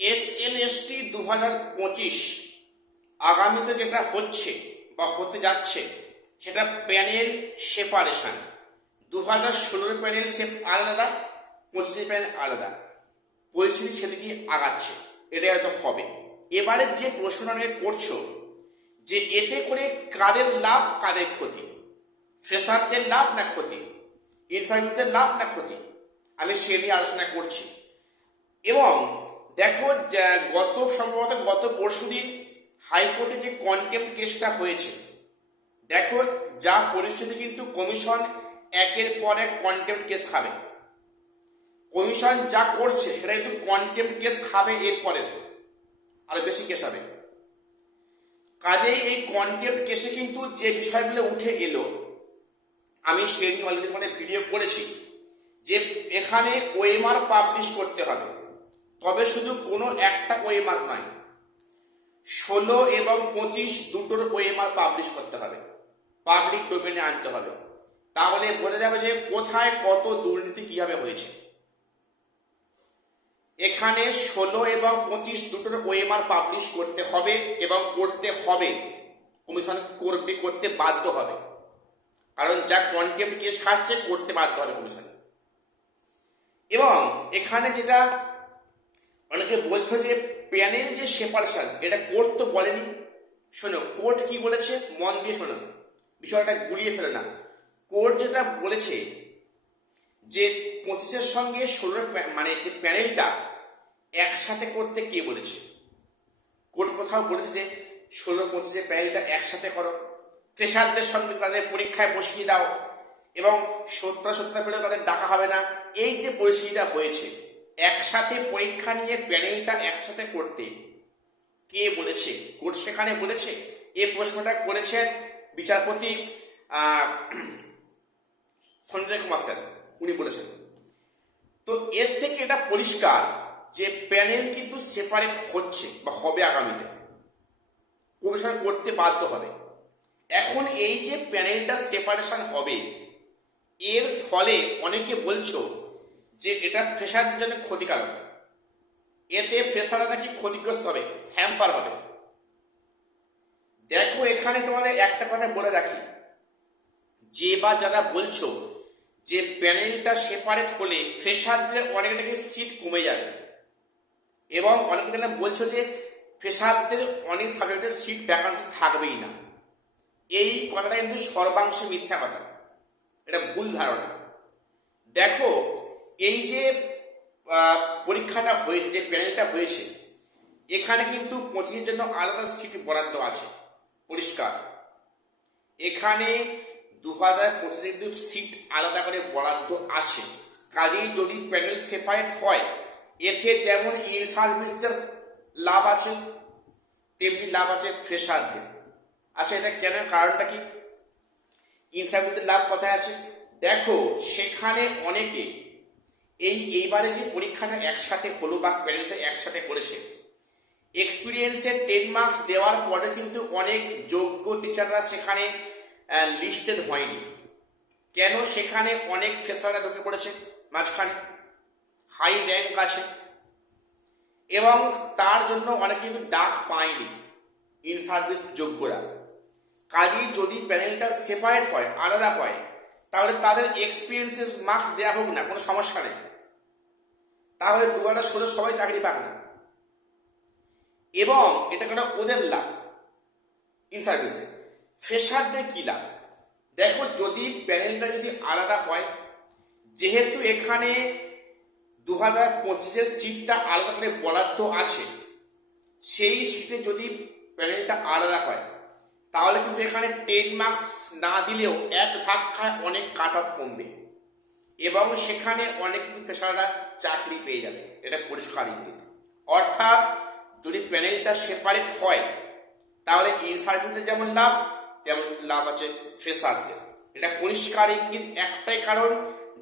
SLST 2025 আগামীতে যেটা হচ্ছে বা হতে যাচ্ছে সেটা প্যানেল সেপারেশন। 2016 প্যানেল সেপ আলাদা, 25 প্যানেল আলাদা, পরিস্থিতি সেদিকে আগাচ্ছে, এটাই হয়তো হবে। এবারে যে প্রশ্নটা নিয়ে করছো যে এতে করে কাদের লাভ কাদের ক্ষতি, ফ্রেশারদের লাভ না ক্ষতি, ইনসার্ভিসদের লাভ না ক্ষতি, আমি সে নিয়ে আলোচনা করছি। এবং দেখো সম্ভবত গত পরশুদিন হাইকোর্টে যে কন্টেম্প্ট কেসটা হয়েছে, দেখো যা পরিস্থিতি, কিন্তু কমিশন একের পর এক কন্টেম্প্ট কেস খাবে। কমিশন যা করছে সেটা কিন্তু কন্টেম্প্ট কেস খাবে, এরপরে আরো বেশি কেস হবে। কাজেই এই কন্টেম্প্ট কেসে কিন্তু যে বিষয়গুলো উঠে এলো, আমি সেদিন অলরেডি মানে ভিডিও করেছি যে এখানে ওএমআর পাবলিশ করতে হবে, তবে শুধু কোনো একটা ওএমআর নয়, 16 এবং 25 দুটোর ওএমআর পাবলিশ করতে হবে, পাবলিক ডোমেনে আনতে হবে। তাহলে বোঝা যাবে যে কোথায় কত দুর্নীতি কিভাবে হয়েছে। এখানে 16 এবং 25 দুটোর ওএমআর পাবলিশ করতে হবে এবং করতে হবে, কমিশন করবে, করতে বাধ্য হবে, কারণ যা কন্টেম্প্ট কেস খাচ্ছে করতে বাধ্য হবে কমিশন। এবং এখানে যেটা অনেকে বলছো যে প্যানেল যে সেপারেশন, এটা কোর্ট তো বলেনি। শোনো কোর্ট কি বলেছে, মন দিয়ে শোনো, বিষয়টা গুলিয়ে ফেলে না। কোর্ট যেটা বলেছে যে 25-এর সঙ্গে 16 মানে যে প্যানেলটা একসাথে করতে কে বলেছে? কোর্ট কোথাও বলেছে যে 16-25 প্যানেলটা একসাথে করো, ফ্রেশারদের সঙ্গে তাদের পরীক্ষায় বসিয়ে দাও এবং 17 পেলেও তাদের ডাকা হবে না। এই যে পরিস্থিতিটা হয়েছে, একসাথে পরীক্ষা নিয়ে প্যানেলটা একসাথে করতে কে বলেছে? কোর্ট সেখানে বলেছে। এই প্রশ্নটা করেছেন বিচারপতি সঞ্জয় কুমার স্যার, উনি বলেছেন। তো এর থেকে এটা পরিষ্কার যে প্যানেল কিন্তু সেপারেট হচ্ছে বা হবে, আগামীতে কমিশন করতে বাধ্য হবে। এখন এই যে প্যানেলটা সেপারেশন হবে, এর ফলে অনেকে বলছো যে এটা ফ্রেশারদের জন্য ক্ষতিকারক, এতে ফ্রেশাররা নাকি ক্ষতিগ্রস্ত হবে, হ্যাম্পার হবে। দেখো এখানে তোমাদের একটা কথা বলে রাখি, যে বা যারা বলছো যে প্যানেলটা সেপারেট হলে ফ্রেশারদের অনেকটাকে সিট কমে যাবে, এবং অনেকে বলছো যে ফ্রেশারদের অনেক সাবজেক্টের সিট ভ্যাকান্সি থাকবেই না, এই কথাটা কিন্তু সর্বাংশে মিথ্যা কথা, এটা ভুল ধারণা। দেখো এই যে পরীক্ষাটা হয়েছে, যে প্যানেলটা হয়েছে, এখানে কিন্তু 25-এর জন্য আলাদা সিট বরাদ্দ আছে, পরিষ্কার। এখানে 2025 কিন্তু সিট আলাদা করে বরাদ্দ আছে। কাজেই যদি প্যানেল সেপারেট হয়, এতে যেমন ইন সার্ভিসদের লাভ আছে, তেমনি লাভ আছে ফ্রেশারদের। আচ্ছা, এটা কেন, কারণটা কি? ইন সার্ভিসদের লাভ কোথায় আছে? দেখো সেখানে অনেকে এইবারে যে পরীক্ষাটা একসাথে হলো বা প্যানেলটা একসাথে করেছে, এক্সপিরিয়েন্সের 10 মার্কস দেওয়ার পরে কিন্তু অনেক যোগ্য টিচাররা সেখানে লিস্টেড হয়নি। কেন? সেখানে অনেক ফ্রেশাররা ঢুকে পড়েছে মাঝখানে, হাই র্যাঙ্ক আছে, এবং তার জন্য অনেকে কিন্তু ডাক পায়নি ইন সার্ভিস যোগ্যরা। কাজেই যদি প্যানেলটা সেপারেট হয়, আলাদা হয়, তাহলে তাদের এক্সপিরিয়েন্সের মার্কস দেওয়া হোক না, কোনো সমস্যা নেই, তাহলে 2016 সবাই চাকরি পাবে না, এবং এটা একটা ওদের লাভ। ইন সার্ভিসে ফ্রেশারদের কী লাভ? দেখো যদি প্যানেলটা যদি আলাদা হয়, যেহেতু এখানে 2025-এর সিটটা আলাদা করে বরাদ্দ আছে, সেই সিটে যদি প্যানেলটা আলাদা হয়, তাহলে কিন্তু এখানে 10 মার্কস না দিলেও এক ধাক্কায় অনেক কাট অফ কমবে, এবং সেখানে অনেক কিন্তু ফ্রেশাররা চাকরি পেয়ে যাবে, এটা পরিষ্কার ইঙ্গিত। অর্থাৎ যদি প্যানেলটা সেপারেট হয়, তাহলে ইন সার্ভিসদের যেমন লাভ, তেমন লাভ আছে ফ্রেশারদের, এটা পরিষ্কার ইঙ্গিত। একটাই কারণ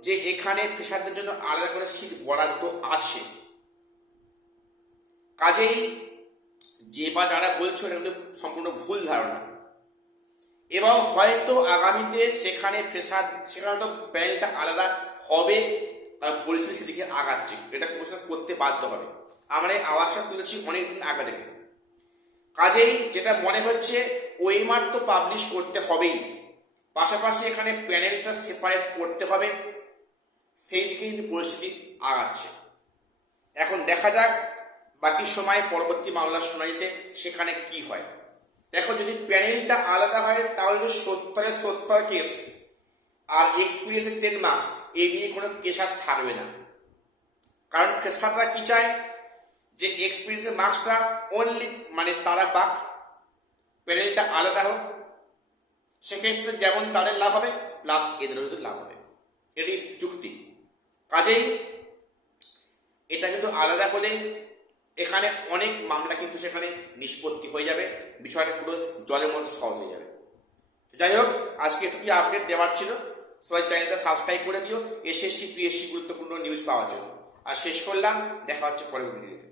যে এখানে ফ্রেশারদের জন্য আলাদা করে সিট বরাদ্দ আছে। কাজেই যে বা যারা বলছো এটা কিন্তু সম্পূর্ণ ভুল ধারণা, এবং হয়তো আগামীতে সেখানে সেখানে তো প্যানেলটা আলাদা হবে, কারণ পরিস্থিতি সেদিকে আগাচ্ছে, এটা কমিশন করতে বাধ্য হবে। আমরা এই আওয়াজটা তুলেছি অনেকদিন আগে থেকে। কাজেই যেটা মনে হচ্ছে ওএমআর তো পাবলিশ করতে হবেই, পাশাপাশি এখানে প্যানেলটা সেপারেট করতে হবে, সেই দিকে কিন্তু পরিস্থিতি আগাচ্ছে। এখন দেখা যাক বাকি সময় পরবর্তী মামলার শুনানিতে সেখানে কি হয়। দেখো, যদি প্যানেলটা আলাদা হয় তাহলে তো 70 কেস, আর এক্সপিরিয়েন্সের 10 মার্কস, এই নিয়ে কোনো কেস আর থাকবে না। কারণ ফ্রেশাররা কি চায়, যে এক্সপিরিয়েন্সের মার্কসটা অনলি মানে তারা পাক, প্যানেলটা আলাদা হোক, সেক্ষেত্রে যেমন তাদের লাভ হবে প্লাস এদেরও লাভ হবে, এটি যুক্তি। কাজেই এটা কিন্তু আলাদা হলে এখানে অনেক মামলা কিন্তু সেখানে নিষ্পত্তি হয়ে যাবে, বিষয়টা পুরো জলের মতো সহজ হয়ে যাবে। যাই হোক, আজকে এটুকুই আপডেট দেওয়ার ছিল। সবাই চ্যানেলটা সাবস্ক্রাইব করে দিও এসএসসি পিএসসি গুরুত্বপূর্ণ নিউজ পাওয়ার জন্য। আর শেষ করলাম, দেখা হচ্ছে পরবর্তী ভিডিওতে।